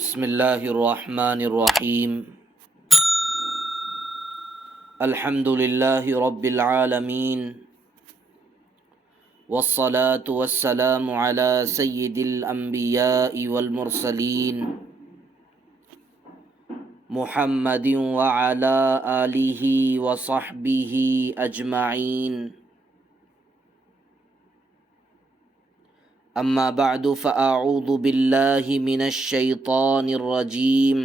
بسم اللہ الرحمن الرحیم الحمد للہ رب العالمین والصلاة والسلام علی سید الانبیاء والمرسلین محمد وعلی آلہ وصحبہ اجمعین اما بعد فاعوذ باللہ من الشیطان الرجیم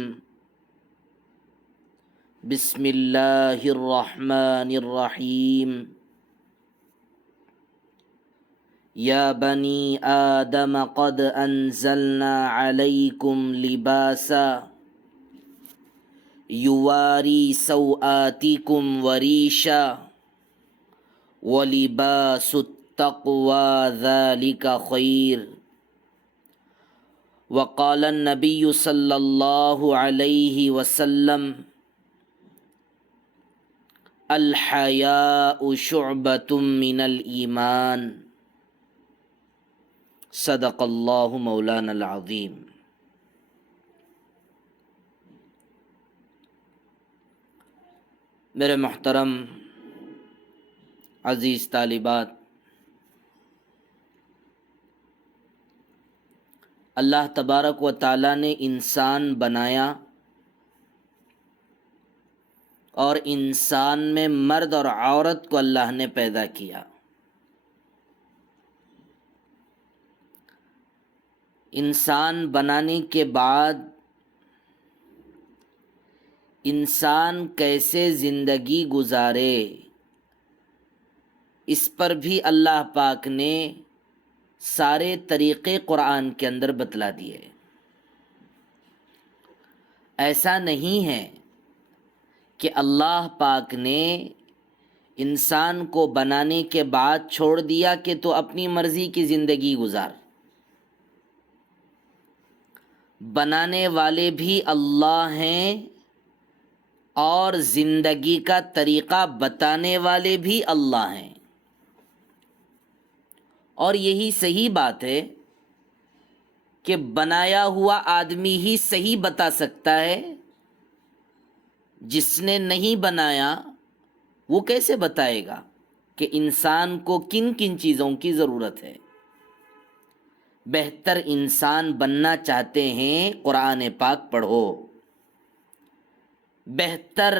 بسم اللہ الرحمن الرحیم یا بنی آدم قد انزلنا علیکم لباسا یواری سوآتکم وریشا ولباس التقوى ذلك خیر وقال النبی صلی اللہ علیہ وسلم الحیاء شعبۃ من الایمان صدق اللہ مولانا العظیم۔ میرے محترم عزیز طالبات، اللہ تبارک و تعالیٰ نے انسان بنایا اور انسان میں مرد اور عورت کو اللہ نے پیدا کیا۔ انسان بنانے کے بعد انسان کیسے زندگی گزارے، اس پر بھی اللہ پاک نے سارے طریقے قرآن کے اندر بتلا دیے۔ ایسا نہیں ہے کہ اللہ پاک نے انسان کو بنانے کے بعد چھوڑ دیا کہ تو اپنی مرضی کی زندگی گزار۔ بنانے والے بھی اللہ ہیں اور زندگی کا طریقہ بتانے والے بھی اللہ ہیں، اور یہی صحیح بات ہے کہ بنایا ہوا آدمی ہی صحیح بتا سکتا ہے، جس نے نہیں بنایا وہ کیسے بتائے گا کہ انسان کو کن کن چیزوں کی ضرورت ہے۔ بہتر انسان بننا چاہتے ہیں قرآن پاک پڑھو، بہتر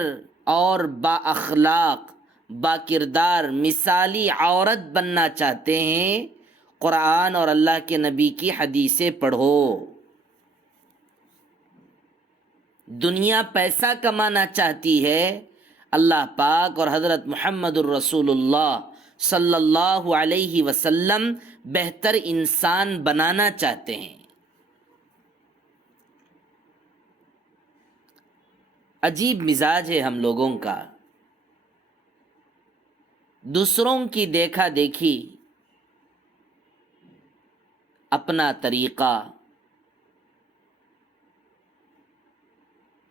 اور با اخلاق با کردار مثالی عورت بننا چاہتے ہیں قرآن اور اللہ کے نبی کی حدیثیں پڑھو۔ دنیا پیسہ کمانا چاہتی ہے، اللہ پاک اور حضرت محمد الرسول اللہ صلی اللہ علیہ وسلم بہتر انسان بنانا چاہتے ہیں۔ عجیب مزاج ہے ہم لوگوں کا، دوسروں کی دیکھا دیکھی، اپنا طریقہ،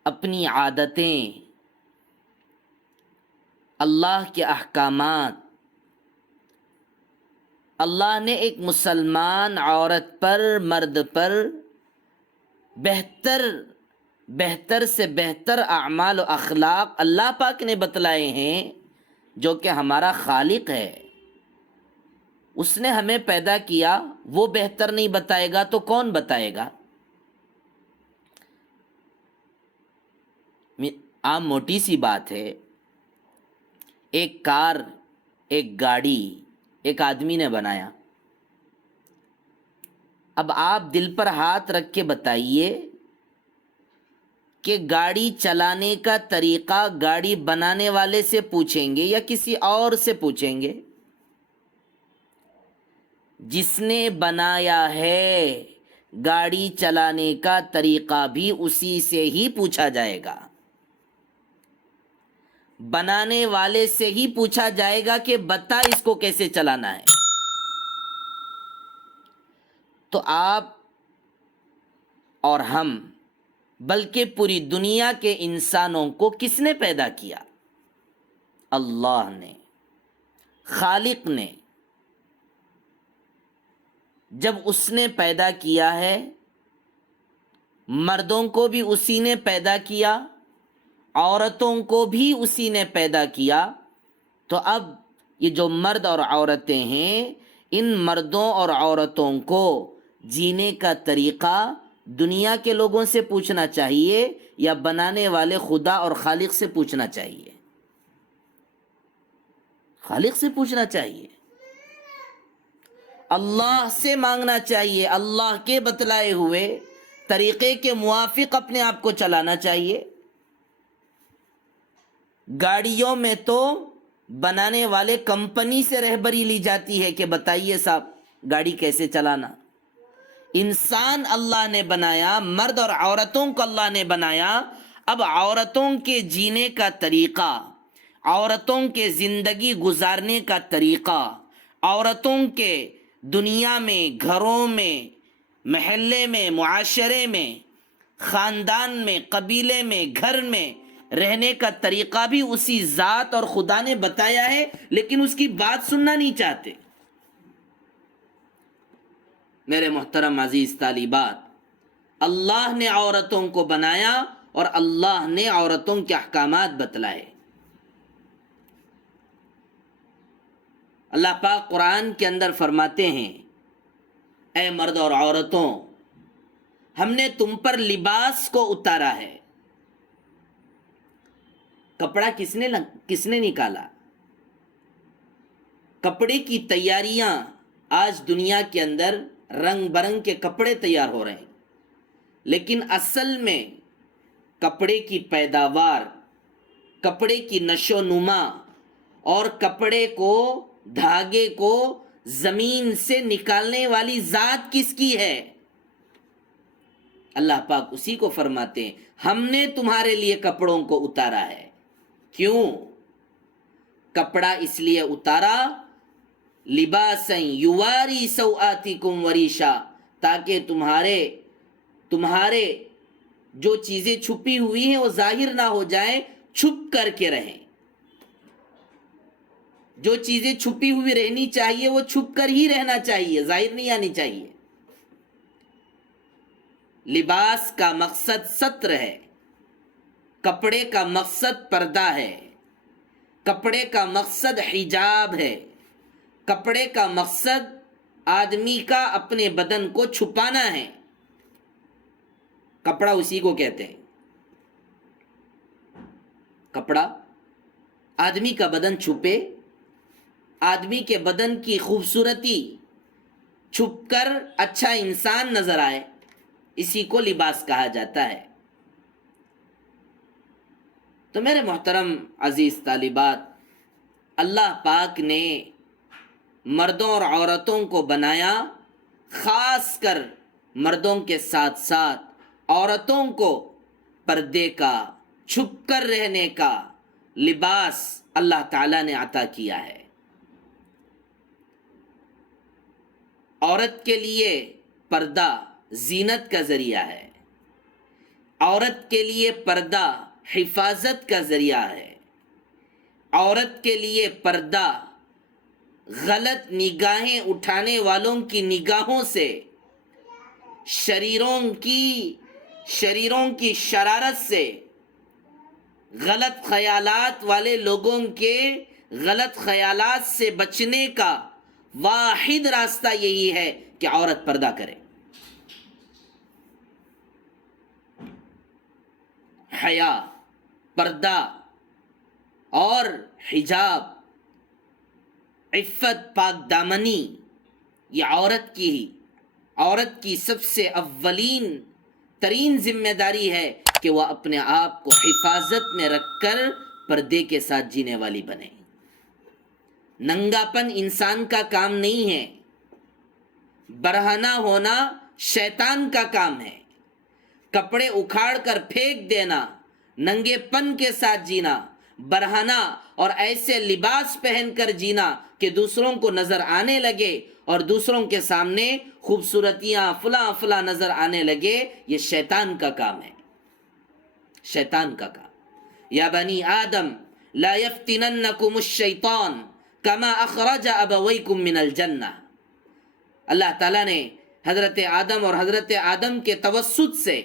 اپنی عادتیں، اللہ کے احکامات۔ اللہ نے ایک مسلمان عورت پر، مرد پر بہتر سے بہتر اعمال و اخلاق اللہ پاک نے بتلائے ہیں، جو کہ ہمارا خالق ہے، اس نے ہمیں پیدا کیا، وہ بہتر نہیں بتائے گا تو کون بتائے گا؟ عام موٹی سی بات ہے، ایک کار، ایک گاڑی ایک آدمی نے بنایا۔ اب آپ دل پر ہاتھ رکھ کے بتائیے کہ گاڑی چلانے کا طریقہ گاڑی بنانے والے سے پوچھیں گے یا کسی اور سے پوچھیں گے؟ جس نے بنایا ہے گاڑی چلانے کا طریقہ بھی اسی سے ہی پوچھا جائے گا، بنانے والے سے ہی پوچھا جائے گا کہ بتا اس کو کیسے چلانا ہے۔ تو آپ اور ہم، بلکہ پوری دنیا کے انسانوں کو کس نے پیدا کیا؟ اللہ نے، خالق نے۔ جب اس نے پیدا کیا ہے مردوں کو بھی اسی نے پیدا کیا، عورتوں کو بھی اسی نے پیدا کیا، تو اب یہ جو مرد اور عورتیں ہیں، ان مردوں اور عورتوں کو جینے کا طریقہ دنیا کے لوگوں سے پوچھنا چاہیے یا بنانے والے خدا اور خالق سے پوچھنا چاہیے؟ خالق سے پوچھنا چاہیے، اللہ سے مانگنا چاہیے، اللہ کے بتلائے ہوئے طریقے کے موافق اپنے آپ کو چلانا چاہیے۔ گاڑیوں میں تو بنانے والے کمپنی سے رہبری لی جاتی ہے کہ بتائیے صاحب گاڑی کیسے چلانا۔ انسان اللہ نے بنایا، مرد اور عورتوں کو اللہ نے بنایا، اب عورتوں کے جینے کا طریقہ، عورتوں کے زندگی گزارنے کا طریقہ، عورتوں کے دنیا میں، گھروں میں، محلے میں، معاشرے میں، خاندان میں، قبیلے میں، گھر میں رہنے کا طریقہ بھی اسی ذات اور خدا نے بتایا ہے، لیکن اس کی بات سننا نہیں چاہتے۔ میرے محترم عزیز طالبات، اللہ نے عورتوں کو بنایا اور اللہ نے عورتوں کے احکامات بتلائے۔ اللہ پاک قرآن کے اندر فرماتے ہیں، اے مرد اور عورتوں، ہم نے تم پر لباس کو اتارا ہے۔ کپڑا کس نے نکالا؟ کپڑے کی تیاریاں آج دنیا کے اندر رنگ برنگ کے کپڑے تیار ہو رہے ہیں، لیکن اصل میں کپڑے کی پیداوار، کپڑے کی نشو و نما اور کپڑے کو، دھاگے کو زمین سے نکالنے والی ذات کس کی ہے؟ اللہ پاک اسی کو فرماتے ہیں، ہم نے تمہارے لیے کپڑوں کو اتارا ہے۔ کیوں؟ کپڑا اس لیے اتارا، لباساً یواری سوآتکم وریشا، تاکہ تمہارے جو چیزیں چھپی ہوئی ہیں وہ ظاہر نہ ہو جائیں، چھپ کر کے رہیں۔ جو چیزیں چھپی ہوئی رہنی چاہیے وہ چھپ کر ہی رہنا چاہیے، ظاہر نہیں آنی چاہیے۔ لباس کا مقصد ستر ہے، کپڑے کا مقصد پردہ ہے، کپڑے کا مقصد حجاب ہے، کپڑے کا مقصد آدمی کا اپنے بدن کو چھپانا ہے۔ کپڑا اسی کو کہتے ہیں، کپڑا آدمی کا بدن چھپے، آدمی کے بدن کی خوبصورتی چھپ کر اچھا انسان نظر آئے، اسی کو لباس کہا جاتا ہے۔ تو میرے محترم عزیز طالبات، اللہ پاک نے مردوں اور عورتوں کو بنایا، خاص کر مردوں کے ساتھ ساتھ عورتوں کو پردے کا، چھپ کر رہنے کا لباس اللہ تعالیٰ نے عطا کیا ہے۔ عورت کے لیے پردہ زینت کا ذریعہ ہے، عورت کے لیے پردہ حفاظت کا ذریعہ ہے، عورت کے لیے پردہ غلط نگاہیں اٹھانے والوں کی نگاہوں سے، شریروں کی شرارت سے، غلط خیالات والے لوگوں کے غلط خیالات سے بچنے کا واحد راستہ یہی ہے کہ عورت پردہ کرے۔ حیا، پردہ اور حجاب، عفت، پاک دامنی، یہ عورت کی سب سے اولین ترین ذمہ داری ہے کہ وہ اپنے آپ کو حفاظت میں رکھ کر پردے کے ساتھ جینے والی بنے۔ ننگا پن انسان کا کام نہیں ہے، برہنہ ہونا شیطان کا کام ہے۔ کپڑے اکھاڑ کر پھینک دینا، ننگے پن کے ساتھ جینا، برہنہ اور ایسے لباس پہن کر جینا کہ دوسروں کو نظر آنے لگے اور دوسروں کے سامنے خوبصورتیاں فلاں نظر آنے لگے، یہ شیطان کا کام ہے، شیطان کا کام۔ یا بنی آدم لا یفتننکم الشیطان کما اخرج ابویکم من الجنہ۔ اللہ تعالیٰ نے حضرت آدم اور حضرت آدم کے توسط سے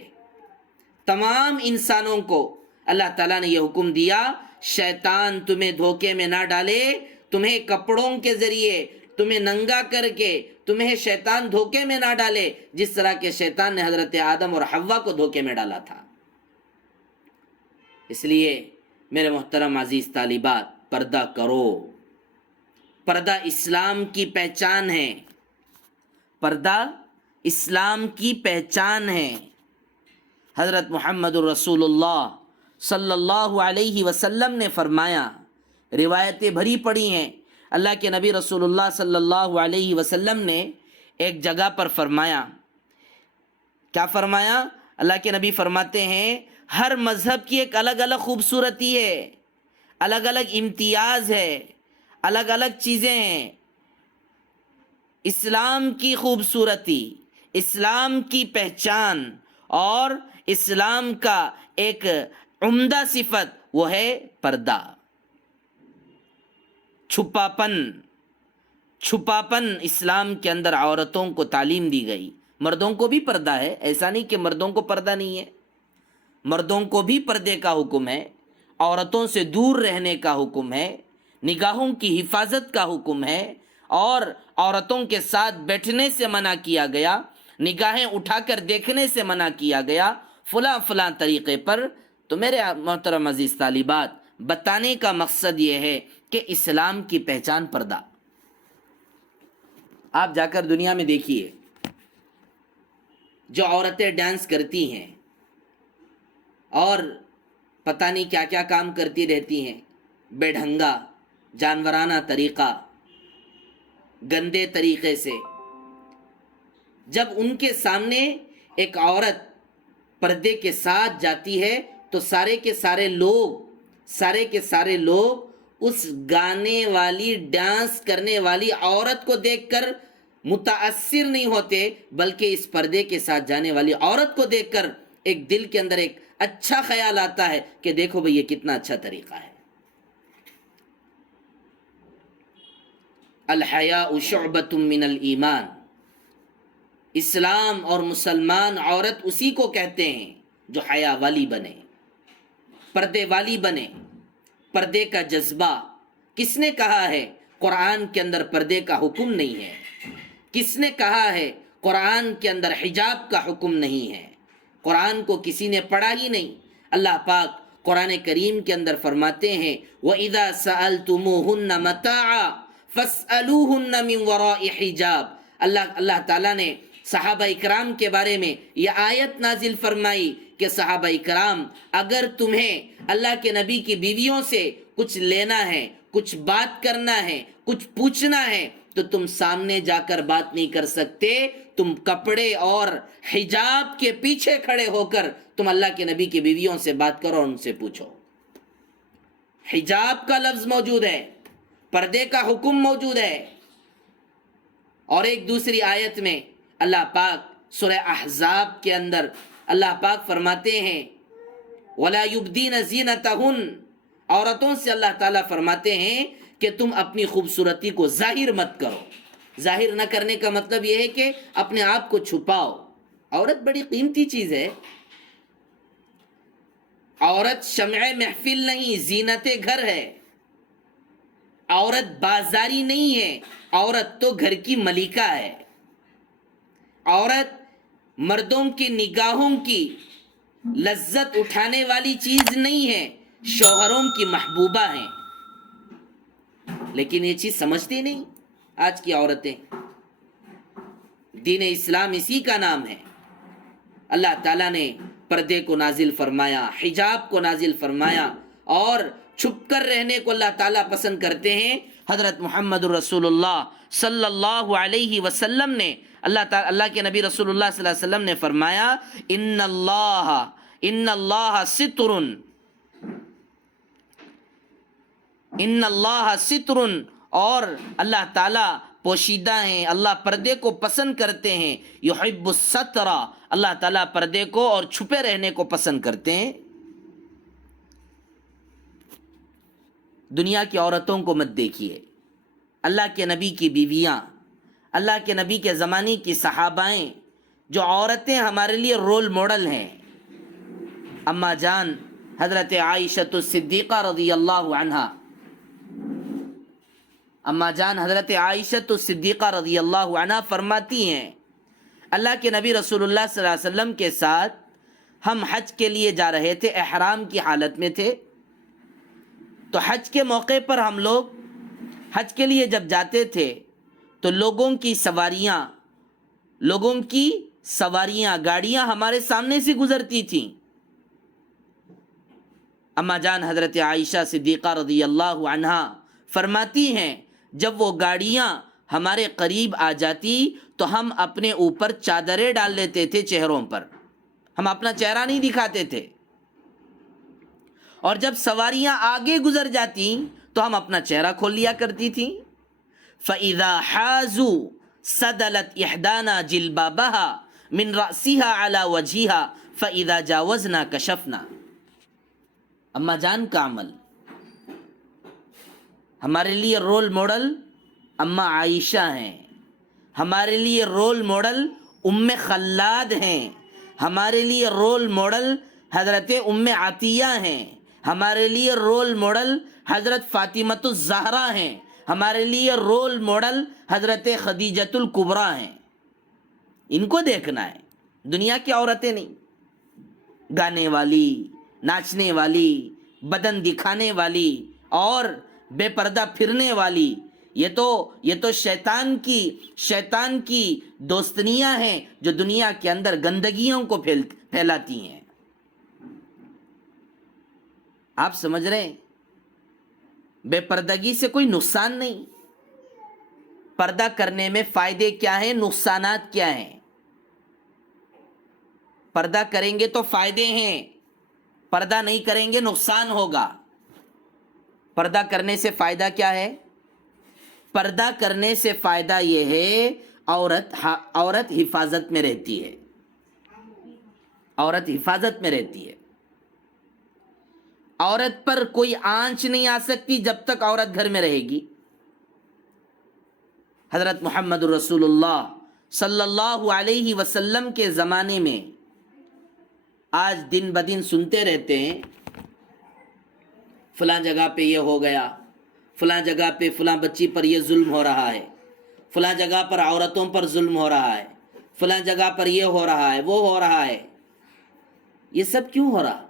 تمام انسانوں کو اللہ تعالیٰ نے یہ حکم دیا، شیطان تمہیں دھوکے میں نہ ڈالے، تمہیں کپڑوں کے ذریعے، تمہیں ننگا کر کے تمہیں شیطان دھوکے میں نہ ڈالے، جس طرح کہ شیطان نے حضرت آدم اور حوا کو دھوکے میں ڈالا تھا۔ اس لیے میرے محترم عزیز طالبات، پردہ کرو۔ پردہ اسلام کی پہچان ہے، پردہ اسلام کی پہچان ہے۔ حضرت محمد الرسول اللہ صلی اللہ علیہ وسلم نے فرمایا، روایتیں بھری پڑی ہیں، اللہ کے نبی رسول اللہ صلی اللہ علیہ وسلم نے ایک جگہ پر فرمایا، کیا فرمایا؟ اللہ کے نبی فرماتے ہیں ہر مذہب کی ایک الگ الگ خوبصورتی ہے، الگ الگ امتیاز ہے، الگ الگ چیزیں ہیں۔ اسلام کی خوبصورتی، اسلام کی پہچان اور اسلام کا ایک عمدہ صفت وہ ہے پردہ، چھپاپن اسلام کے اندر عورتوں کو تعلیم دی گئی۔ مردوں کو بھی پردہ ہے، ایسا نہیں کہ مردوں کو پردہ نہیں ہے، مردوں کو بھی پردے کا حکم ہے، عورتوں سے دور رہنے کا حکم ہے، نگاہوں کی حفاظت کا حکم ہے، اور عورتوں کے ساتھ بیٹھنے سے منع کیا گیا، نگاہیں اٹھا کر دیکھنے سے منع کیا گیا، فلاں طریقے پر۔ تو میرے محترم عزیز طالبات، بتانے کا مقصد یہ ہے کہ اسلام کی پہچان پردہ۔ آپ جا کر دنیا میں دیکھیے، جو عورتیں ڈانس کرتی ہیں اور پتہ نہیں کیا کیا کام کرتی رہتی ہیں، بے ڈھنگا، جانورانہ طریقہ، گندے طریقے سے، جب ان کے سامنے ایک عورت پردے کے ساتھ جاتی ہے تو سارے کے سارے لوگ اس گانے والی، ڈانس کرنے والی عورت کو دیکھ کر متاثر نہیں ہوتے، بلکہ اس پردے کے ساتھ جانے والی عورت کو دیکھ کر ایک دل کے اندر ایک اچھا خیال آتا ہے کہ دیکھو بھئی یہ کتنا اچھا طریقہ ہے۔ الحیاء شعبۃ من الایمان، اسلام اور مسلمان عورت اسی کو کہتے ہیں جو حیا والی بنے، پردے والی بنے۔ پردے کا جذبہ کس نے کہا ہے؟ قرآن کے اندر پردے کا حکم نہیں ہے۔ کس نے کہا ہے؟ قرآن کے اندر حجاب کا حکم نہیں ہے۔ قرآن کو کسی نے پڑھا ہی نہیں۔ اللہ پاک قرآن کریم کے اندر فرماتے ہیں وَإِذَا سَأَلْتُمُوهُنَّ مَتَاعًا فَاسْأَلُوهُنَّ مِنْ وَرَاءِ حِجَاب۔ اللہ تعالیٰ نے صحابہ اکرام کے بارے میں یہ آیت نازل فرمائی کہ صحابہ اکرام، اگر تمہیں اللہ کے نبی کی بیویوں سے کچھ لینا ہے، کچھ بات کرنا ہے، کچھ پوچھنا ہے، تو تم سامنے جا کر بات نہیں کر سکتے، تم کپڑے اور حجاب کے پیچھے کھڑے ہو کر تم اللہ کے نبی کی بیویوں سے بات کرو اور ان سے پوچھو۔ حجاب کا لفظ موجود ہے، پردے کا حکم موجود ہے۔ اور ایک دوسری آیت میں اللہ پاک سورہ احزاب کے اندر اللہ پاک فرماتے ہیں وَلَا يُبْدِينَ زِينَتَهُنَّ، عورتوں سے اللہ تعالیٰ فرماتے ہیں کہ تم اپنی خوبصورتی کو ظاہر مت کرو۔ ظاہر نہ کرنے کا مطلب یہ ہے کہ اپنے آپ کو چھپاؤ۔ عورت بڑی قیمتی چیز ہے، عورت شمع محفل نہیں، زینت گھر ہے۔ عورت بازاری نہیں ہے، عورت تو گھر کی ملکہ ہے۔ عورت مردوں کی نگاہوں کی لذت اٹھانے والی چیز نہیں ہے، شوہروں کی محبوبہ ہیں۔ لیکن یہ چیز سمجھتی نہیں آج کی عورتیں۔ دین اسلام اسی کا نام ہے۔ اللہ تعالیٰ نے پردے کو نازل فرمایا، حجاب کو نازل فرمایا، اور چھپ کر رہنے کو اللہ تعالیٰ پسند کرتے ہیں۔ حضرت محمد الرسول اللہ صلی اللہ علیہ وسلم نے اللہ کے نبی رسول اللہ صلی اللہ علیہ وسلم نے فرمایا ان اللہ ستر، اور اللہ تعالیٰ پوشیدہ ہیں، اللہ پردے کو پسند کرتے ہیں۔ یحب الستر، اللہ تعالیٰ پردے کو اور چھپے رہنے کو پسند کرتے ہیں۔ دنیا کی عورتوں کو مت دیکھیے، اللہ کے نبی کی بیویاں، اللہ کے نبی کے زمانے کی صحابائیں، جو عورتیں ہمارے لیے رول ماڈل ہیں، اما جان حضرت عائشہ صدیقہ رضی اللہ عنہا، اما جان حضرت عائشہ صدیقہ رضی اللہ عنہا فرماتی ہیں اللہ کے نبی رسول اللہ صلی اللہ علیہ وسلم کے ساتھ ہم حج کے لیے جا رہے تھے، احرام کی حالت میں تھے، تو حج کے موقع پر ہم لوگ حج کے لیے جب جاتے تھے تو لوگوں کی سواریاں گاڑیاں ہمارے سامنے سے گزرتی تھیں۔ اما جان حضرت عائشہ صدیقہ رضی اللہ عنہا فرماتی ہیں جب وہ گاڑیاں ہمارے قریب آ جاتی تو ہم اپنے اوپر چادریں ڈال لیتے تھے چہروں پر، ہم اپنا چہرہ نہیں دکھاتے تھے، اور جب سواریاں آگے گزر جاتی تو ہم اپنا چہرہ کھول لیا کرتی تھیں۔ فَإِذَا حَازُوا سَدَلَتْ إِحْدَانَا جِلْبَابَهَا مِنْ رَأْسِهَا عَلَى وَجْهِهَا فَإِذَا جَاوَزْنَا كَشَفْنَا۔ اما جان کا عمل، ہمارے لیے رول ماڈل اما عائشہ ہیں، ہمارے لیے رول ماڈل خلاد ہیں، ہمارے لیے رول ماڈل حضرت عطیہ ہیں، ہمارے لیے رول ماڈل حضرت فاطمۃ الزہرا ہیں، ہمارے لیے رول ماڈل حضرت خدیجۃ الکبریٰ ہیں۔ ان کو دیکھنا ہے، دنیا کی عورتیں نہیں، گانے والی، ناچنے والی، بدن دکھانے والی اور بے پردہ پھرنے والی، یہ تو شیطان کی دوستنیاں ہیں جو دنیا کے اندر گندگیوں کو پھیلاتی ہیں۔ آپ سمجھ رہے ہیں؟ بے پردگی سے کوئی نقصان نہیں، پردہ کرنے میں فائدے کیا ہیں، نقصانات کیا ہیں؟ پردہ کریں گے تو فائدے ہیں، پردہ نہیں کریں گے نقصان ہوگا۔ پردہ کرنے سے فائدہ کیا ہے؟ پردہ کرنے سے فائدہ یہ ہے عورت حفاظت میں رہتی ہے، عورت حفاظت میں رہتی ہے، عورت پر کوئی آنچ نہیں آ سکتی جب تک عورت گھر میں رہے گی۔ حضرت محمد رسول اللہ صلی اللہ علیہ وسلم کے زمانے میں آج دن بدن سنتے رہتے ہیں فلاں جگہ پہ یہ ہو گیا، فلاں جگہ پہ فلاں بچی پر یہ ظلم ہو رہا ہے، فلاں جگہ پر عورتوں پر ظلم ہو رہا ہے، فلاں جگہ پر یہ ہو رہا ہے، وہ ہو رہا ہے۔ یہ سب کیوں ہو رہا؟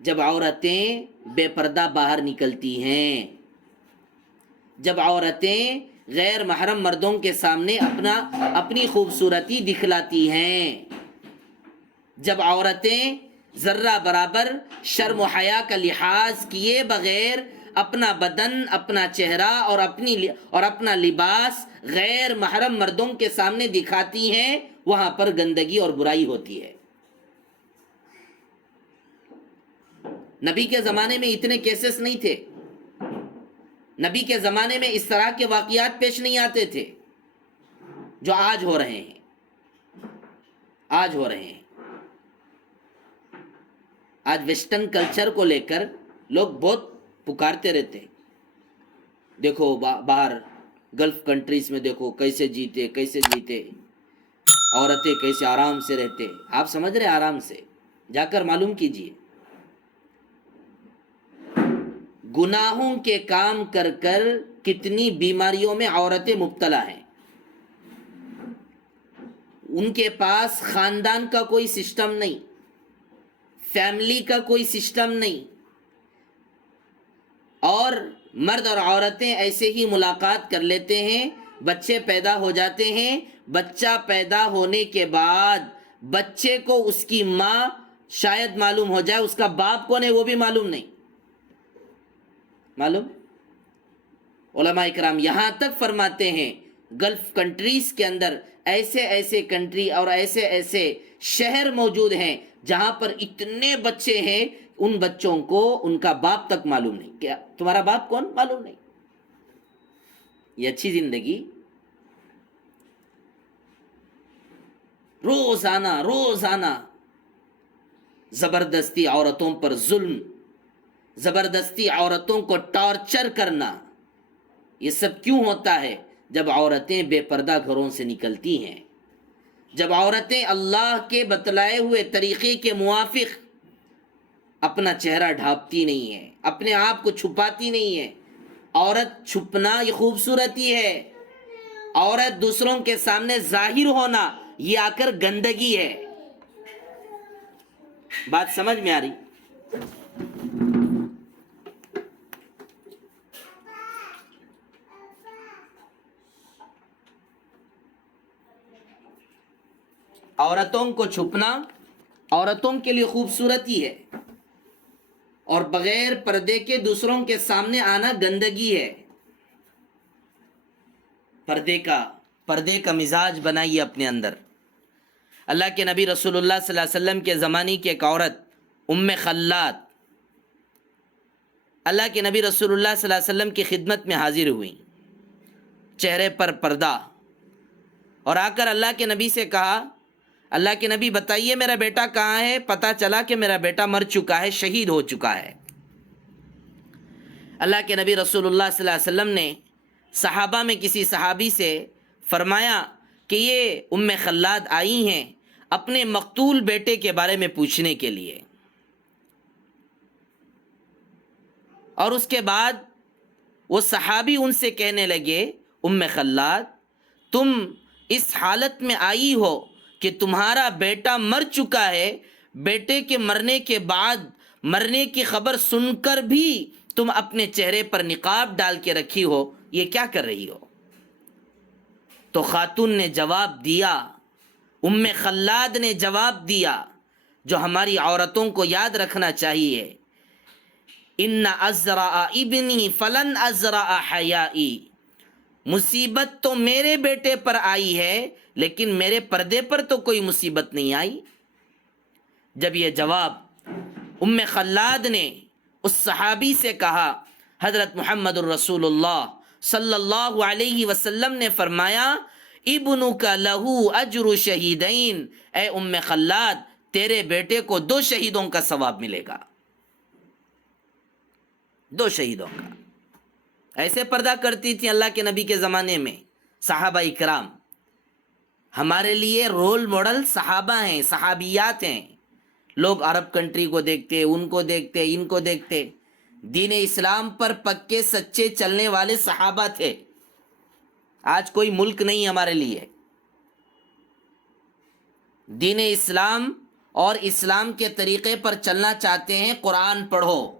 جب عورتیں بے پردہ باہر نکلتی ہیں، جب عورتیں غیر محرم مردوں کے سامنے اپنی خوبصورتی دکھلاتی ہیں، جب عورتیں ذرہ برابر شرم و حیا کا لحاظ کیے بغیر اپنا بدن، اپنا چہرہ اور اپنا لباس غیر محرم مردوں کے سامنے دکھاتی ہیں، وہاں پر گندگی اور برائی ہوتی ہے۔ نبی کے زمانے میں اتنے کیسز نہیں تھے، نبی کے زمانے میں اس طرح کے واقعات پیش نہیں آتے تھے جو آج ہو رہے ہیں۔ آج ویسٹرن کلچر کو لے کر لوگ بہت پکارتے رہتے ہیں، دیکھو باہر گلف کنٹریز میں دیکھو کیسے جیتے، عورتیں کیسے آرام سے رہتے۔ آپ سمجھ رہے؟ آرام سے جا کر معلوم کیجئے، گناہوں کے کام کر کر کتنی بیماریوں میں عورتیں مبتلا ہیں۔ ان کے پاس خاندان کا کوئی سسٹم نہیں، فیملی کا کوئی سسٹم نہیں، اور مرد اور عورتیں ایسے ہی ملاقات کر لیتے ہیں، بچے پیدا ہو جاتے ہیں، بچہ پیدا ہونے کے بعد بچے کو اس کی ماں شاید معلوم ہو جائے، اس کا باپ کون ہے وہ بھی معلوم نہیں۔ معلوم؟ علماء اکرام یہاں تک فرماتے ہیں گلف کنٹریز کے اندر ایسے کنٹری اور ایسے شہر موجود ہیں جہاں پر اتنے بچے ہیں، ان بچوں کو ان کا باپ تک معلوم نہیں۔ کیا تمہارا باپ کون؟ معلوم نہیں۔ یہ اچھی زندگی؟ روزانہ زبردستی عورتوں پر ظلم، زبردستی عورتوں کو ٹارچر کرنا، یہ سب کیوں ہوتا ہے؟ جب عورتیں بے پردہ گھروں سے نکلتی ہیں، جب عورتیں اللہ کے بتلائے ہوئے طریقے کے موافق اپنا چہرہ ڈھانپتی نہیں ہیں، اپنے آپ کو چھپاتی نہیں ہیں. عورت چھپنا یہ خوبصورتی ہے، عورت دوسروں کے سامنے ظاہر ہونا یہ آ کر گندگی ہے. بات سمجھ میں آ رہی؟ عورتوں کو چھپنا عورتوں کے لیے خوبصورتی ہے، اور بغیر پردے کے دوسروں کے سامنے آنا گندگی ہے. پردے کا مزاج بنائیے اپنے اندر. اللہ کے نبی رسول اللہ صلی اللہ علیہ وسلم کے زمانے کی ایک عورت ام خلاد اللہ کے نبی رسول اللہ صلی اللہ علیہ وسلم کی خدمت میں حاضر ہوئی، چہرے پر پردہ، اور آ کر اللہ کے نبی سے کہا، اللہ کے نبی بتائیے میرا بیٹا کہاں ہے؟ پتہ چلا کہ میرا بیٹا مر چکا ہے، شہید ہو چکا ہے. اللہ کے نبی رسول اللہ صلی اللہ علیہ وسلم نے صحابہ میں کسی صحابی سے فرمایا کہ یہ ام خلاد آئی ہیں اپنے مقتول بیٹے کے بارے میں پوچھنے کے لیے. اور اس کے بعد وہ صحابی ان سے کہنے لگے، ام خلاد تم اس حالت میں آئی ہو کہ تمہارا بیٹا مر چکا ہے، بیٹے کے مرنے کے بعد مرنے کی خبر سن کر بھی تم اپنے چہرے پر نقاب ڈال کے رکھی ہو، یہ کیا کر رہی ہو؟ تو خاتون نے جواب دیا، ام خلاد نے جواب دیا جو ہماری عورتوں کو یاد رکھنا چاہیے، ان ازرع ابنی فلن ازرع حیائی، مصیبت تو میرے بیٹے پر آئی ہے لیکن میرے پردے پر تو کوئی مصیبت نہیں آئی. جب یہ جواب ام خلاد نے اس صحابی سے کہا، حضرت محمد الرسول اللہ صلی اللہ علیہ وسلم نے فرمایا، ابنک لہو اجر شہیدین، اے ام خلاد تیرے بیٹے کو 2 شہیدوں کا ثواب ملے گا، 2 شہیدوں کا. ایسے پردہ کرتی تھی اللہ کے نبی کے زمانے میں صحابہ اکرام. ہمارے لیے رول ماڈل صحابہ ہیں، صحابیات ہیں. لوگ عرب کنٹری کو دیکھتے، ان کو دیکھتے، ان کو دیکھتے. دین اسلام پر پکے سچے چلنے والے صحابہ تھے. آج کوئی ملک نہیں ہمارے لیے. دین اسلام اور اسلام کے طریقے پر چلنا چاہتے ہیں، قرآن پڑھو.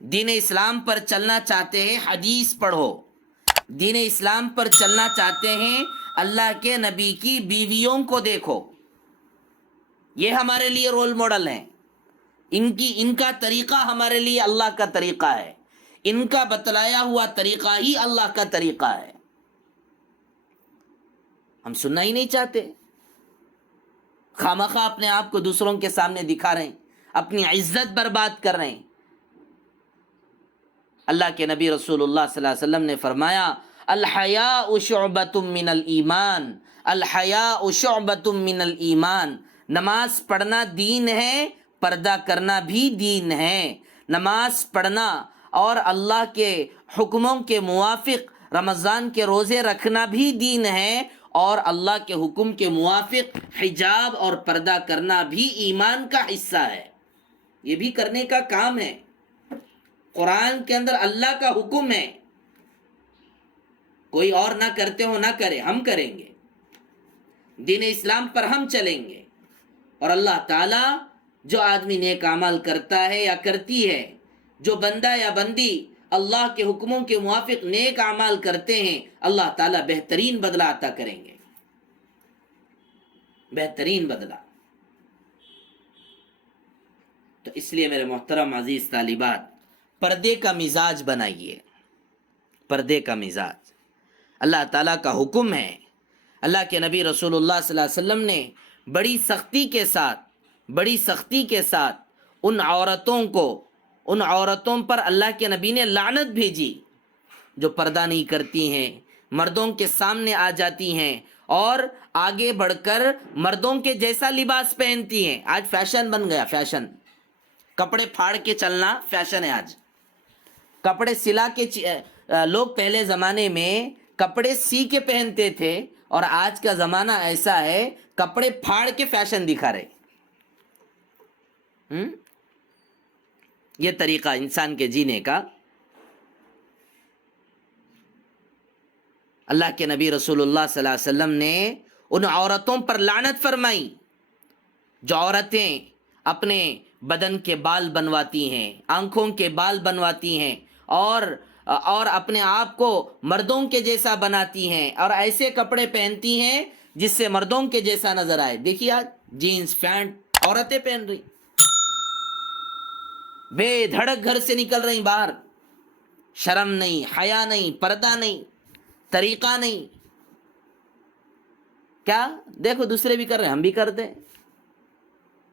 دین اسلام پر چلنا چاہتے ہیں، حدیث پڑھو. دین اسلام پر چلنا چاہتے ہیں، اللہ کے نبی کی بیویوں کو دیکھو. یہ ہمارے لیے رول ماڈل ہیں. ان کا طریقہ ہمارے لیے اللہ کا طریقہ ہے. ان کا بتلایا ہوا طریقہ ہی اللہ کا طریقہ ہے. ہم سننا ہی نہیں چاہتے. خامخواہ اپنے آپ کو دوسروں کے سامنے دکھا رہے ہیں، اپنی عزت برباد کر رہے ہیں. اللہ کے نبی رسول اللہ صلی اللہ علیہ وسلم نے فرمایا، الحیاء شعبۃ من الایمان، الحیاء شعبۃ من الایمان. نماز پڑھنا دین ہے، پردہ کرنا بھی دین ہے. نماز پڑھنا اور اللہ کے حکموں کے موافق رمضان کے روزے رکھنا بھی دین ہے، اور اللہ کے حکم کے موافق حجاب اور پردہ کرنا بھی ایمان کا حصہ ہے. یہ بھی کرنے کا کام ہے. قرآن کے اندر اللہ کا حکم ہے، کوئی اور نہ کرتے ہو نہ کرے، ہم کریں گے. دین اسلام پر ہم چلیں گے. اور اللہ تعالیٰ جو آدمی نیک اعمال کرتا ہے یا کرتی ہے، جو بندہ یا بندی اللہ کے حکموں کے موافق نیک اعمال کرتے ہیں، اللہ تعالیٰ بہترین بدلہ عطا کریں گے، بہترین بدلہ. تو اس لیے میرے محترم عزیز طالبات، پردے کا مزاج بنائیے. پردے کا مزاج اللہ تعالیٰ کا حکم ہے. اللہ کے نبی رسول اللہ صلی اللہ علیہ وسلم نے بڑی سختی کے ساتھ ان عورتوں پر اللہ کے نبی نے لعنت بھیجی جو پردہ نہیں کرتی ہیں، مردوں کے سامنے آ جاتی ہیں اور آگے بڑھ کر مردوں کے جیسا لباس پہنتی ہیں. آج فیشن بن گیا، فیشن. کپڑے پھاڑ کے چلنا فیشن ہے آج. کپڑے سلا کے لوگ پہلے زمانے میں کپڑے سی کے پہنتے تھے اور آج کا زمانہ ایسا ہے کپڑے پھاڑ کے فیشن دکھا رہے. یہ طریقہ انسان کے جینے کا. اللہ کے نبی رسول اللہ صلی اللہ علیہ وسلم نے ان عورتوں پر لعنت فرمائی جو عورتیں اپنے بدن کے بال بنواتی ہیں، آنکھوں کے بال بنواتی ہیں اور اپنے آپ کو مردوں کے جیسا بناتی ہیں اور ایسے کپڑے پہنتی ہیں جس سے مردوں کے جیسا نظر آئے. دیکھیے آج جینس پینٹ عورتیں پہن رہی، بے دھڑک گھر سے نکل رہی باہر، شرم نہیں، حیا نہیں، پردہ نہیں، طریقہ نہیں. کیا دیکھو دوسرے بھی کر رہے ہیں، ہم بھی کر دیں.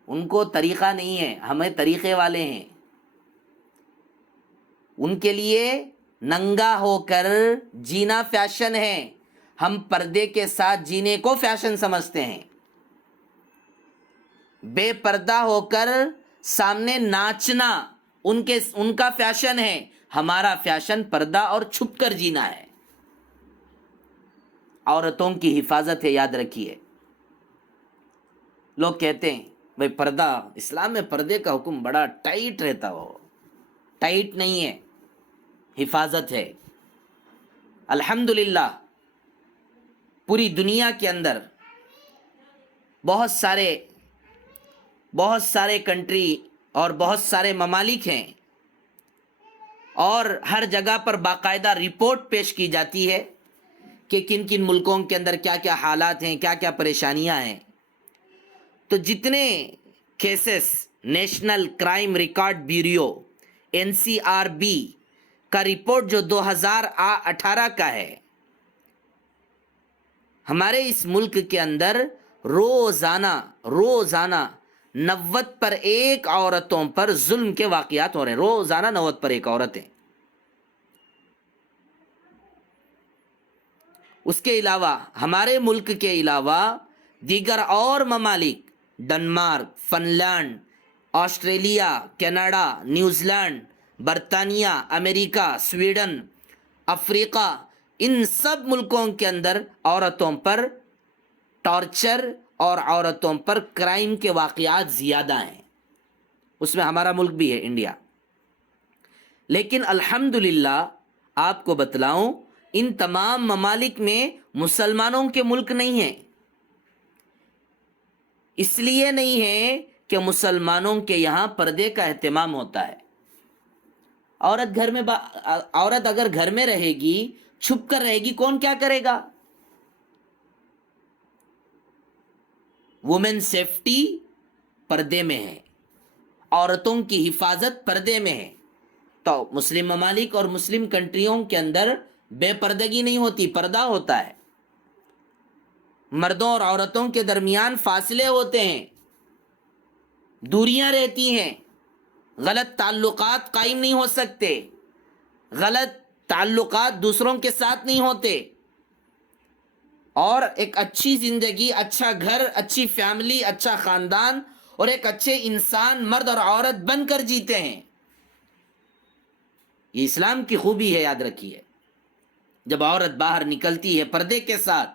ان کو طریقہ نہیں ہے، ہمیں طریقے والے ہیں. ان کے لیے ننگا ہو کر جینا فیشن ہے، ہم پردے کے ساتھ جینے کو فیشن سمجھتے ہیں. بے پردہ ہو کر سامنے ناچنا ان کا فیشن ہے، ہمارا فیشن پردہ اور چھپ کر جینا ہے. عورتوں کی حفاظت ہے، یاد رکھیے. لوگ کہتے ہیں بھائی پردہ، اسلام میں پردے کا حکم بڑا ٹائٹ رہتا ہو. ٹائٹ نہیں ہے، حفاظت ہے. الحمدللہ پوری دنیا کے اندر بہت سارے کنٹری اور بہت سارے ممالک ہیں اور ہر جگہ پر باقاعدہ رپورٹ پیش کی جاتی ہے کہ کن کن ملکوں کے اندر کیا کیا حالات ہیں، کیا کیا پریشانیاں ہیں. تو جتنے cases national crime record bureau NCRB کا رپورٹ جو 2018 کا ہے، ہمارے اس ملک کے اندر روزانہ 90 پر ایک عورتوں پر ظلم کے واقعات ہو رہے ہیں. روزانہ 90 پر ایک عورتیں. اس کے علاوہ ہمارے ملک کے علاوہ دیگر اور ممالک Denmark, Finland, Australia, Canada, New Zealand, برطانیہ، امریکہ، سویڈن، افریقہ، ان سب ملکوں کے اندر عورتوں پر ٹارچر اور عورتوں پر کرائم کے واقعات زیادہ ہیں. اس میں ہمارا ملک بھی ہے، انڈیا. لیکن الحمدللہ آپ کو بتلاؤں ان تمام ممالک میں مسلمانوں کے ملک نہیں ہیں. اس لیے نہیں ہے کہ مسلمانوں کے یہاں پردے کا اہتمام ہوتا ہے. عورت اگر گھر میں رہے گی، چھپ کر رہے گی، کون کیا کرے گا؟ وومن سیفٹی پردے میں ہے، عورتوں کی حفاظت پردے میں ہے. تو مسلم ممالک اور مسلم کنٹریوں کے اندر بے پردگی نہیں ہوتی، پردہ ہوتا ہے. مردوں اور عورتوں کے درمیان فاصلے ہوتے ہیں، دوریاں رہتی ہیں، غلط تعلقات قائم نہیں ہو سکتے، غلط تعلقات دوسروں کے ساتھ نہیں ہوتے، اور ایک اچھی زندگی، اچھا گھر، اچھی فیملی، اچھا خاندان اور ایک اچھے انسان مرد اور عورت بن کر جیتے ہیں. یہ اسلام کی خوبی ہے، یاد رکھیے. جب عورت باہر نکلتی ہے پردے کے ساتھ،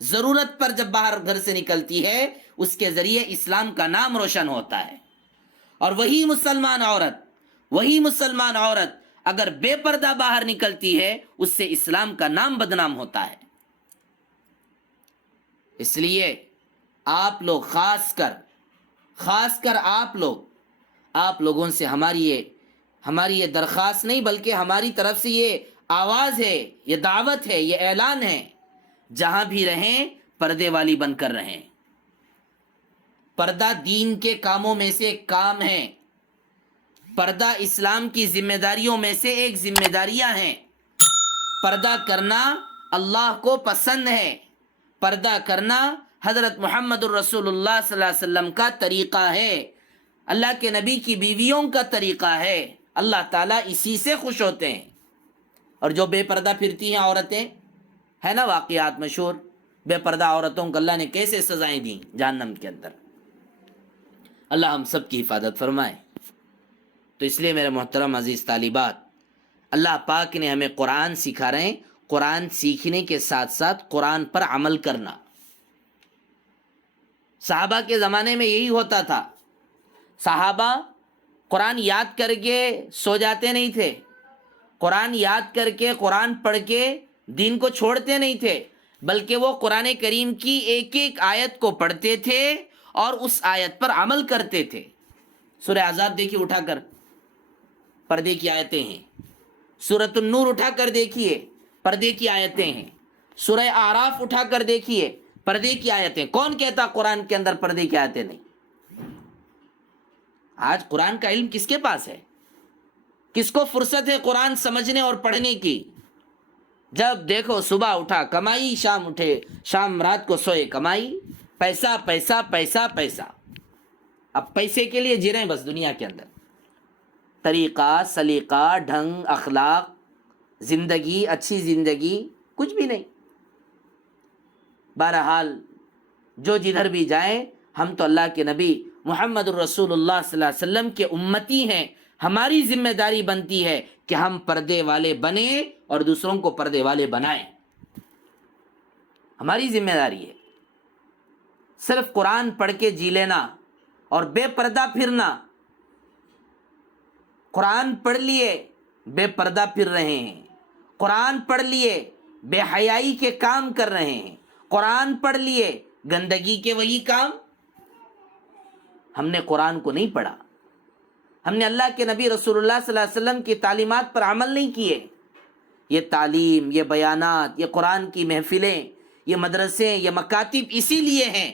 ضرورت پر جب باہر گھر سے نکلتی ہے، اس کے ذریعے اسلام کا نام روشن ہوتا ہے. اور وہی مسلمان عورت اگر بے پردہ باہر نکلتی ہے، اس سے اسلام کا نام بدنام ہوتا ہے. اس لیے آپ لوگ خاص کر آپ لوگوں سے ہماری یہ درخواست نہیں بلکہ ہماری طرف سے یہ آواز ہے، یہ دعوت ہے، یہ اعلان ہے، جہاں بھی رہیں پردے والی بن کر رہیں. پردہ دین کے کاموں میں سے ایک کام ہے، پردہ اسلام کی ذمہ داریوں میں سے ایک ذمہ داریاں ہیں. پردہ کرنا اللہ کو پسند ہے، پردہ کرنا حضرت محمد الرسول اللہ صلی اللہ علیہ وسلم کا طریقہ ہے، اللہ کے نبی کی بیویوں کا طریقہ ہے. اللہ تعالیٰ اسی سے خوش ہوتے ہیں. اور جو بے پردہ پھرتی ہیں عورتیں، ہے نا واقعات مشہور، بے پردہ عورتوں کو اللہ نے کیسے سزائیں دیں جہنم کے اندر. اللہ ہم سب کی حفاظت فرمائے. تو اس لیے میرے محترم عزیز طالبات، اللہ پاک نے ہمیں قرآن سکھا رہے ہیں. قرآن سیکھنے کے ساتھ ساتھ قرآن پر عمل کرنا. صحابہ کے زمانے میں یہی ہوتا تھا. صحابہ قرآن یاد کر کے سو جاتے نہیں تھے. قرآن یاد کر کے قرآن پڑھ کے دین کو چھوڑتے نہیں تھے، بلکہ وہ قرآن کریم کی ایک ایک آیت کو پڑھتے تھے اور اس آیت پر عمل کرتے تھے. سورہ احزاب دیکھیے اٹھا کر، پردے کی آیتیں ہیں. سورۃ النور اٹھا کر دیکھیے، پردے کی آیتیں ہیں. سورہ اعراف اٹھا کر دیکھیے، پردے کی آیتیں. کون کہتا قرآن کے اندر پردے کی آیتیں نہیں؟ آج قرآن کا علم کس کے پاس ہے؟ کس کو فرصت ہے قرآن سمجھنے اور پڑھنے کی؟ جب دیکھو صبح اٹھا کمائی، شام اٹھے، شام رات کو سوئے کمائی، پیسہ پیسہ پیسہ پیسہ. اب پیسے کے لیے جی رہے ہیں بس دنیا کے اندر. طریقہ، سلیقہ، ڈھنگ، اخلاق، زندگی، اچھی زندگی کچھ بھی نہیں. بہرحال جو جدھر بھی جائیں، ہم تو اللہ کے نبی محمد الرسول اللہ صلی اللہ علیہ وسلم کے امتی ہیں. ہماری ذمہ داری بنتی ہے کہ ہم پردے والے بنیں اور دوسروں کو پردے والے بنائیں. ہماری ذمہ داری ہے. صرف قرآن پڑھ کے جی لینا اور بے پردہ پھرنا. قرآن پڑھ لیے بے پردہ پھر رہے ہیں. قرآن پڑھ لیے بے حیائی کے کام کر رہے ہیں. قرآن پڑھ لیے گندگی کے وہی کام. ہم نے قرآن کو نہیں پڑھا. ہم نے اللہ کے نبی رسول اللہ صلی اللہ علیہ وسلم کی تعلیمات پر عمل نہیں کیے. یہ تعلیم، یہ بیانات، یہ قرآن کی محفلیں، یہ مدرسے، یہ مکاتب اسی لیے ہیں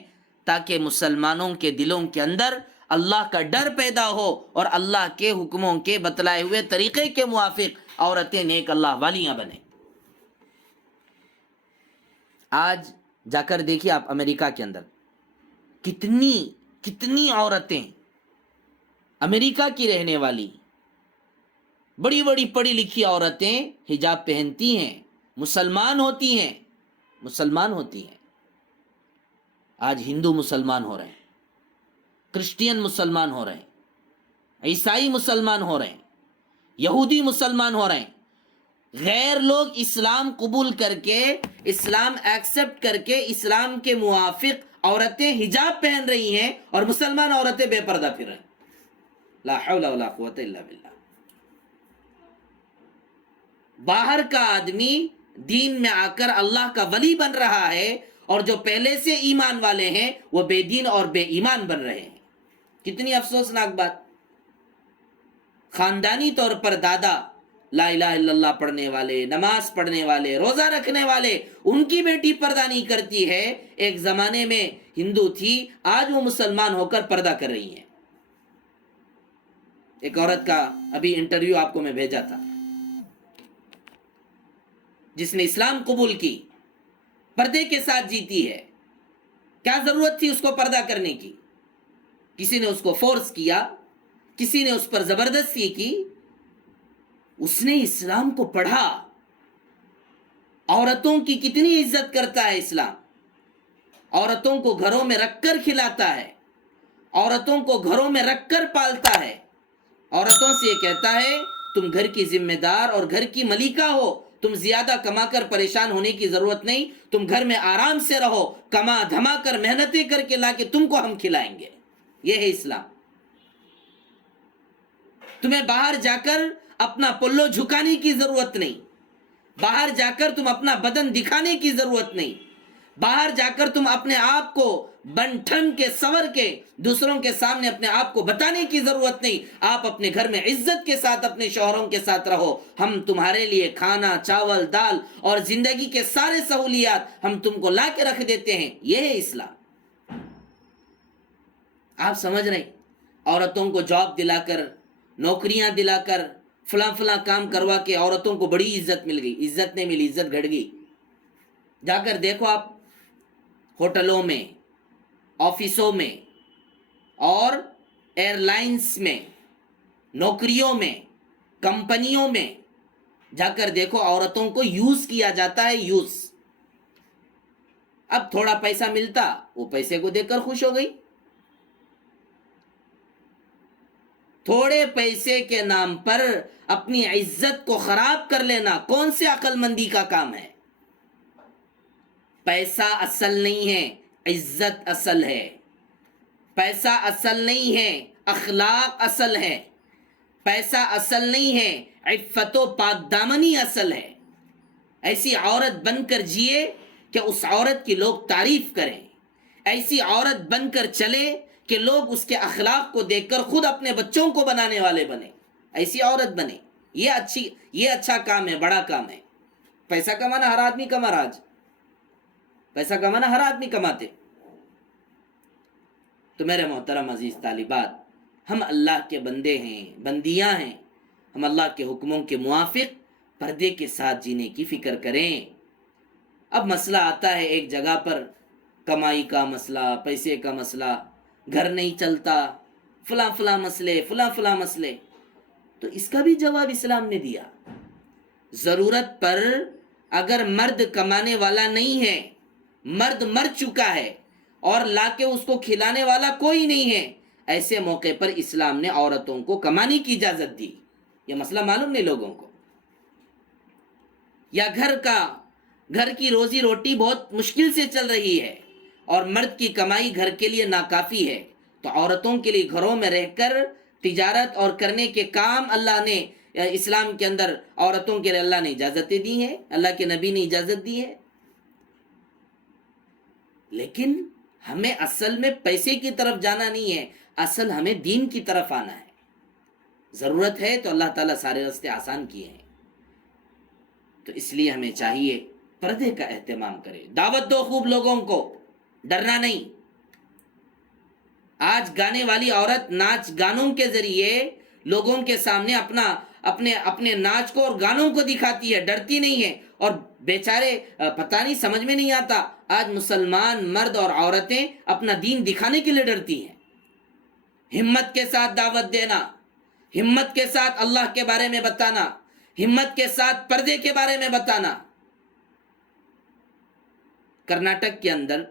تاکہ مسلمانوں کے دلوں کے اندر اللہ کا ڈر پیدا ہو اور اللہ کے حکموں کے بتلائے ہوئے طریقے کے موافق عورتیں نیک اللہ والیاں بنیں. آج جا کر دیکھیے آپ امریکہ کے اندر کتنی عورتیں امریکہ کی رہنے والی بڑی بڑی پڑھی لکھی عورتیں حجاب پہنتی ہیں، مسلمان ہوتی ہیں. آج ہندو مسلمان ہو رہے ہیں، کرسچین مسلمان ہو رہے ہیں، عیسائی مسلمان ہو رہے ہیں، یہودی مسلمان ہو رہے ہیں. غیر لوگ اسلام قبول کر کے، اسلام ایکسپٹ کر کے اسلام کے موافق عورتیں حجاب پہن رہی ہیں اور مسلمان عورتیں بے پردہ پھر رہے ہیں. لا حول ولا قوت الا باللہ. باہر کا آدمی دین میں آ کر اللہ کا ولی بن رہا ہے اور جو پہلے سے ایمان والے ہیں وہ بے دین اور بے ایمان بن رہے ہیں. کتنی افسوسناک بات. خاندانی طور پر دادا لا الہ الا اللہ پڑھنے والے، نماز پڑھنے والے، روزہ رکھنے والے، ان کی بیٹی پردہ نہیں کرتی ہے. ایک زمانے میں ہندو تھی، آج وہ مسلمان ہو کر پردہ کر رہی ہیں. ایک عورت کا ابھی انٹرویو آپ کو میں بھیجا تھا جس نے اسلام قبول کی، پردے کے ساتھ جیتی ہے. کیا ضرورت تھی اس کو پردہ کرنے کی؟ کسی نے اس کو فورس کیا، کسی نے اس پر زبردستی کی. اس نے اسلام کو پڑھا. عورتوں کی کتنی عزت کرتا ہے اسلام. عورتوں کو گھروں میں رکھ کر کھلاتا ہے، عورتوں کو گھروں میں رکھ کر پالتا ہے. عورتوں سے یہ کہتا ہے تم گھر کی ذمہ دار اور گھر کی ملکہ ہو، تم زیادہ کما کر پریشان ہونے کی ضرورت نہیں، تم گھر میں آرام سے رہو، کما دھما کر محنتیں کر کے لا کے تم کو ہم کھلائیں گے. یہ ہے اسلام. تمہیں باہر جا کر اپنا پلو جھکانے کی ضرورت نہیں، باہر جا کر تم اپنا بدن دکھانے کی ضرورت نہیں، باہر جا کر تم اپنے آپ کو بن ٹھن کے سور کے دوسروں کے سامنے اپنے آپ کو بتانے کی ضرورت نہیں. آپ اپنے گھر میں عزت کے ساتھ اپنے شوہروں کے ساتھ رہو. ہم تمہارے لیے کھانا، چاول، دال اور زندگی کے سارے سہولیات ہم تم کو لا کے رکھ دیتے ہیں. یہ ہے اسلام. آپ سمجھ رہے ہیں؟ عورتوں کو جاب دلا کر، نوکریاں دلا کر، فلاں فلاں کام کروا کے عورتوں کو بڑی عزت مل گئی. عزت نہیں ملی، عزت گھٹ گئی. جا کر دیکھو آپ ہوٹلوں میں، آفسوں میں اور ایئر لائنز میں، نوکریوں میں، کمپنیوں میں جا کر دیکھو عورتوں کو یوز کیا جاتا ہے. یوز. اب تھوڑا پیسہ ملتا، وہ پیسے کو دیکھ کر خوش ہو گئی. تھوڑے پیسے کے نام پر اپنی عزت کو خراب کر لینا کون سے عقل مندی کا کام ہے؟ پیسہ اصل نہیں ہے، عزت اصل ہے۔ پیسہ اصل نہیں ہے، اخلاق اصل ہے۔ پیسہ اصل نہیں ہے، عفت و پاک دامنی اصل ہے۔ ایسی عورت بن کر جیے کہ اس عورت کی لوگ تعریف کریں، ایسی عورت بن کر چلے کہ لوگ اس کے اخلاق کو دیکھ کر خود اپنے بچوں کو بنانے والے بنے، ایسی عورت بنے۔ یہ اچھا کام ہے، بڑا کام ہے۔ پیسہ کمانا ہر آدمی کما رہا، آج پیسہ کمانا ہر آدمی کماتے۔ تو میرے محترم عزیز طالبات، ہم اللہ کے بندے ہیں، بندیاں ہیں، ہم اللہ کے حکموں کے موافق پردے کے ساتھ جینے کی فکر کریں۔ اب مسئلہ آتا ہے ایک جگہ پر، کمائی کا مسئلہ، پیسے کا مسئلہ، گھر نہیں چلتا، فلاں مسئلے، تو اس کا بھی جواب اسلام نے دیا۔ ضرورت پر اگر مرد کمانے والا نہیں ہے، مرد مر چکا ہے اور لا کے اس کو کھلانے والا کوئی نہیں ہے، ایسے موقع پر اسلام نے عورتوں کو کمانے کی اجازت دی۔ یہ مسئلہ معلوم نہیں لوگوں کو۔ یا گھر کی روزی روٹی بہت مشکل سے چل رہی ہے اور مرد کی کمائی گھر کے لیے ناکافی ہے، تو عورتوں کے لیے گھروں میں رہ کر تجارت اور کرنے کے کام اللہ نے اسلام کے اندر عورتوں کے لیے اللہ نے اجازتیں دی ہیں، اللہ کے نبی نے اجازت دی ہے۔ لیکن ہمیں اصل میں پیسے کی طرف جانا نہیں ہے، اصل ہمیں دین کی طرف آنا ہے۔ ضرورت ہے تو اللہ تعالیٰ سارے راستے آسان کیے ہیں، تو اس لیے ہمیں چاہیے پردے کا اہتمام کرے، دعوت دو خوب لوگوں کو، ڈرنا نہیں۔ آج گانے والی عورت ناچ گانوں کے ذریعے لوگوں کے سامنے اپنے ناچ کو اور گانوں کو دکھاتی ہے، ڈرتی نہیں ہے، اور بیچارے پتہ نہیں سمجھ میں نہیں آتا، آج مسلمان مرد اور عورتیں اپنا دین دکھانے کے لیے ڈرتی ہیں۔ ہمت کے ساتھ دعوت دینا، ہمت کے ساتھ اللہ کے بارے میں بتانا، ہمت کے ساتھ پردے کے بارے میں بتانا۔ کرناٹک کے اندر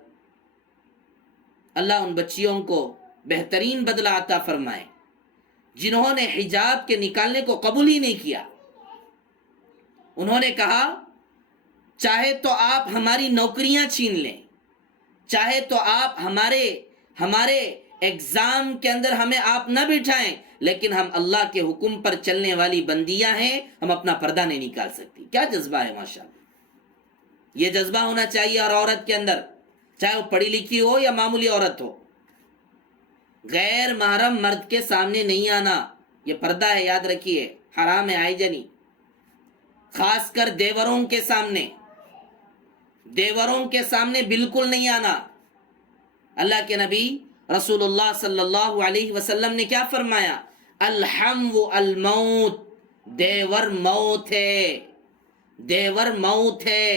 اللہ ان بچیوں کو بہترین بدلہ عطا فرمائے جنہوں نے حجاب کے نکالنے کو قبول ہی نہیں کیا۔ انہوں نے کہا چاہے تو آپ ہماری نوکریاں چھین لیں، چاہے تو آپ ہمارے ایگزام کے اندر ہمیں آپ نہ بٹھائیں، لیکن ہم اللہ کے حکم پر چلنے والی بندیاں ہیں، ہم اپنا پردہ نہیں نکال سکتی۔ کیا جذبہ ہے ماشاءاللہ! یہ جذبہ ہونا چاہیے ہر عورت کے اندر، چاہے وہ پڑھی لکھی ہو یا معمولی عورت ہو۔ غیر محرم مرد کے سامنے نہیں آنا، یہ پردہ ہے، یاد رکھیے، حرام ہے، آئی جنی۔ خاص کر دیوروں کے سامنے بالکل نہیں آنا۔ اللہ کے نبی رسول اللہ صلی اللہ علیہ وسلم نے کیا فرمایا؟ الحم الموت، دیور موت ہے، دیور موت ہے،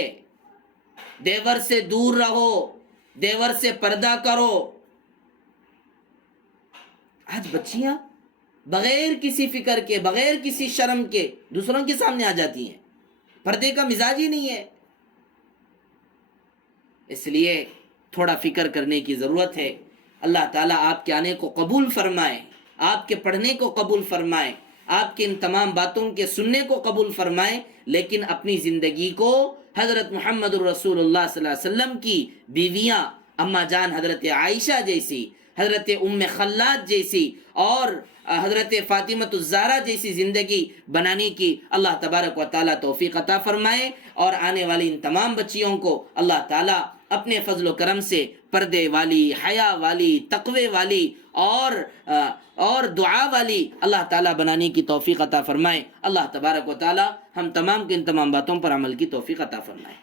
دیور سے دور رہو، دیور سے پردہ کرو۔ آج بچیاں بغیر کسی فکر کے، بغیر کسی شرم کے دوسروں کے سامنے آ جاتی ہیں، پردے کا مزاج ہی نہیں ہے۔ اس لیے تھوڑا فکر کرنے کی ضرورت ہے۔ اللہ تعالیٰ آپ کے آنے کو قبول فرمائے، آپ کے پڑھنے کو قبول فرمائے، آپ کے ان تمام باتوں کے سننے کو قبول فرمائے، لیکن اپنی زندگی کو حضرت محمد الرسول اللہ صلی اللہ علیہ وسلم کی بیویاں اما جان حضرت عائشہ جیسی، حضرت ام خلاد جیسی اور حضرت فاطمۃ الزہرا جیسی زندگی بنانے کی اللہ تبارک و تعالیٰ توفیق عطا فرمائے، اور آنے والی ان تمام بچیوں کو اللہ تعالیٰ اپنے فضل و کرم سے پردے والی، حیا والی، تقوی والی اور دعا والی اللہ تعالیٰ بنانے کی توفیق عطا فرمائے۔ اللہ تبارک و تعالیٰ ہم تمام کے ان تمام باتوں پر عمل کی توفیق عطا فرمائے۔